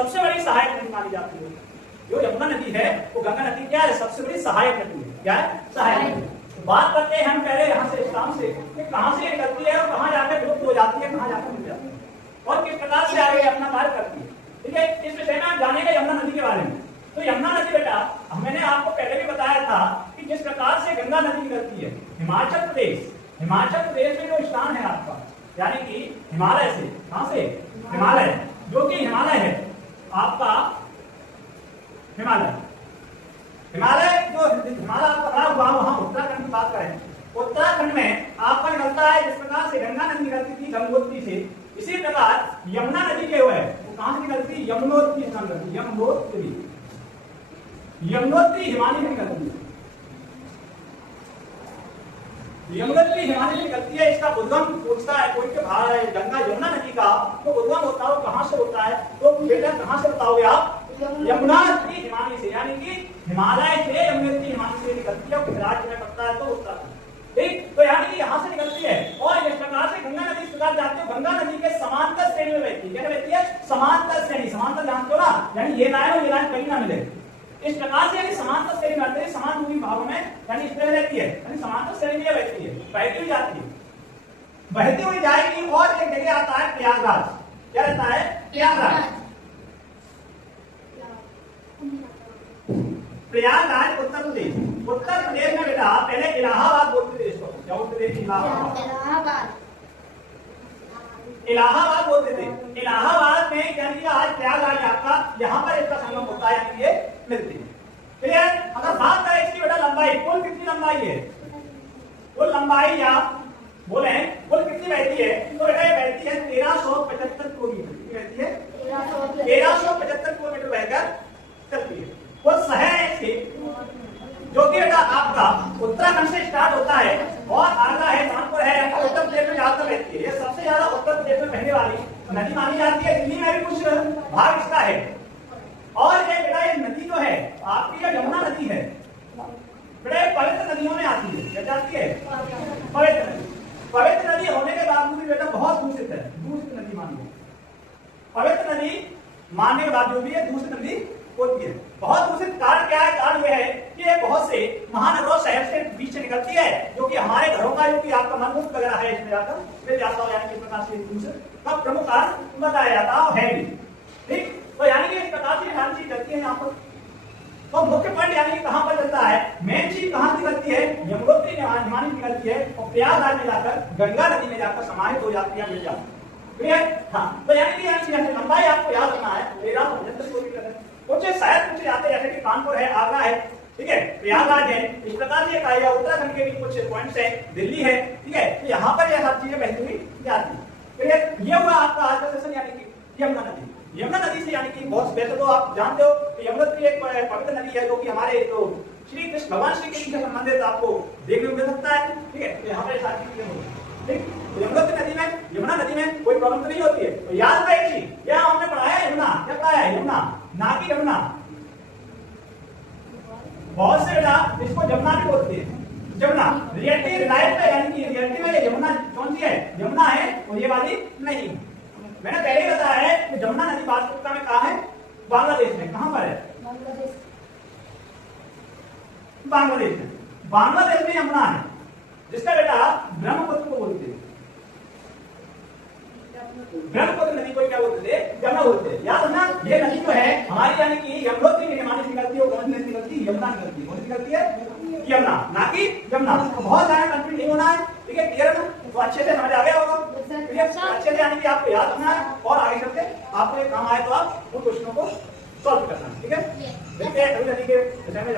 सबसे बड़ी सहायक नदी मानी जाती है। जो यमुना नदी है वो गंगा नदी क्या है, सबसे बड़ी सहायक नदी है। क्या है, सहायक नदी। बात करते हैं हम पहले यहाँ से इस्लाम से कि कहाँ से निकलती है और कहाँ जाकर विलुप्त हो जाती है, कहाँ जाकर मिल जाती है और किस प्रकार से आगे अपना कार्य करती है। ठीक है, इस विषय में आप जानेंगे यमुना नदी के बारे में। तो यमुना नदी बेटा मैंने आपको पहले भी बताया था कि जिस प्रकार से गंगा नदी निकलती है हिमाचल प्रदेश में जो स्थान है आपका, यानी कि हिमालय से, कहां से, हिमालय, जो कि हिमालय है आपका, हिमालय जो हिमालय आपका बड़ा हुआ, वहां उत्तराखंड की बात करें, उत्तराखंड में आपका निकलता है जिस प्रकार से गंगा नदी निकलती थी गंगोत्री से, इसी प्रकार यमुना नदी जो है वो कहां से निकलती है, यमुनोत्री से निकलती है, यमुनोत्री हिमालय में निकलती है, यमुनोत्री हिमालय में निकलती है। इसका उद्गम पूछता है कोई के भार है गंगा यमुना नदी का, तो उद्गम होता है कहां से होता है, तो बेटा कहां से बताओगे आप, यमुनोत्री हिमालय से, यानी कि हिमालय से यमुनोत्री हिमालय से निकलती है। गुजरात में पड़ता है तो उत्तराखंड, ठीक, तो यानी कि यहाँ से निकलती है और इस प्रकार से गंगा नदी इस प्रकार जाती है, गंगा नदी के समांतर श्रेणी में बहती है। क्या बहती है, समांतर श्रेणी, समांतर जानते हो ना, यानी ये लाइन और ये लाइन कहीं ना मिले, इस प्रकार से यानी समांतर श्रेणी में है, समान दूरी भागों में यानी इस तरह रहती है, यानी समांतर श्रेणी में बहती है, बहती हुई जाती है, बहती हुई जाएगी और एक जगह आता है प्रयागराज। क्या रहता है, प्रयागराज, प्रयागराज उत्तर प्रदेश, उत्तर प्रदेश में बेटा पहले इलाहाबाद बोलते थे इसको, क्या बोलते थे, इलाहाबाद बोलते थे। इलाहाबाद में यानी कि आज प्रयागराज आपका, यहाँ पर इसका संगम होता है, यानी ये मिलती है। फिर अगर बात करें इसकी बेटा लंबाई, कुल कितनी लंबाई है, कुल लंबाई या बोले कुल कितनी बहती है, तो बेटा ये बहती है 1375 किलोमीटर, कितनी बहती है, 1375 किलोमीटर बहकर चलती है। वो शहर है इसके जो कि बेटा आपका उत्तराखंड से स्टार्ट होता है और आगरा है, कानपुर है, उत्तर प्रदेश में ज्यादा बहती है। ये सबसे ज्यादा उत्तर प्रदेश में बहने वाली नदी मानी जाती है। दिल्ली में भी कुछ भाग इसका है। और ये बेटा ये नदी जो है आपकी जो यमुना नदी है बेटा पवित्र नदियों में आती है। क्या जाती है, पवित्र नदी। पवित्र नदी होने के बावजूद भी बेटा बहुत दूषित है, दूषित नदी मानी है। पवित्र नदी मानने के बावजूद भी ये दूषित नदी होती है। बहुत दूषित कारण क्या है, कारण यह है कि ये बहुत से महानगरों शहर से बीच से निकलती है, जो कि हमारे घरों का जो कि आपका मनमुक्त वगैरह है इसमें जाकर फिर जाता है, यानी इस प्रकार से दूषित का प्रमुख कारण बताया जाता है भी। ठीक, तो यानी कि इस प्रकार से हर चीज चलती है यहाँ पर। तो मुख्य पॉइंट यानी कि कहां पर चलता है, मेन चीज कहां निकलती है, यमुनोत्री हिमालय निकलती है और प्रयागराज में जाकर गंगा नदी में जाकर समाहित हो जाती है, मिल जाती है। हाँ, तो यानी कि लंबाई आपको याद रखना है 1375 किलोमीटर है। कुछ शायद पूछे जाते हैं जैसे कि कानपुर है, आगरा है, ठीक है, प्रयागराज है, इस प्रकार से कहा गया। उत्तराखंड के भी कुछ पॉइंट्स है, दिल्ली है, ठीक है, तो यहाँ पर यह सब चीजें बहती हुई जाती है। तो ये हुआ आपका आज का सेशन, यानी कि यमुना नदी। यमुना नदी से यानी कि बहुत वैसे तो आप जानते हो कि यमुनोत्री एक पवित्र नदी है, जो कि हमारे जो श्री कृष्ण भगवान श्री कृष्ण से संबंधित आपको देखने को मिल सकता है। ठीक है, यहाँ पर सारी चीजें होती है। यमुनोत्री नदी में, यमुना नदी में कोई प्रॉब्लम तो नहीं होती है। तो याद रखना एक चीज, यह हमने पढ़ाया है यमुना, क्या पढ़ाया है, यमुना, ना कि यमुना। बहुत से बेटा इसको जमुना भी बोलते हैं, जमुना रियलिटी लाइफ में, यानी कि रियलिटी में ये यमुना कौन सी है, यमुना है और ये वाली नहीं। मैंने पहले ही बताया है कि जमुना नदी वास्तविकता में कहाँ है, बांग्लादेश में। कहां पर है, बांग्लादेश में। बांग्लादेश में यमुना है जिसका बेटा ब्रह्मपुत्र को बोलते हैं। ब्रह्मपुत्र नदी को क्या बोलते थे, यमुना बोलते हैं। याद रखना, ये नदी जो है हमारी यानी कि यमुनोत्री के हिमालय से निकलती है, वो कौन सी निकलती है, यमुना निकलती है। कौन सी निकलती है, यमुना, ना कि यमुना। तो बहुत सारे कंफ्यूज नहीं होना है, ठीक है, क्लियर है ना, तो अच्छे से समझ आ गया होगा। अच्छे से यानी कि आपको याद रखना है और आगे चलते आपको ये काम आए तो आप उन क्वेश्चनों को सॉल्व करना है। ठीक है, देखते हैं अभी नदी के विषय में।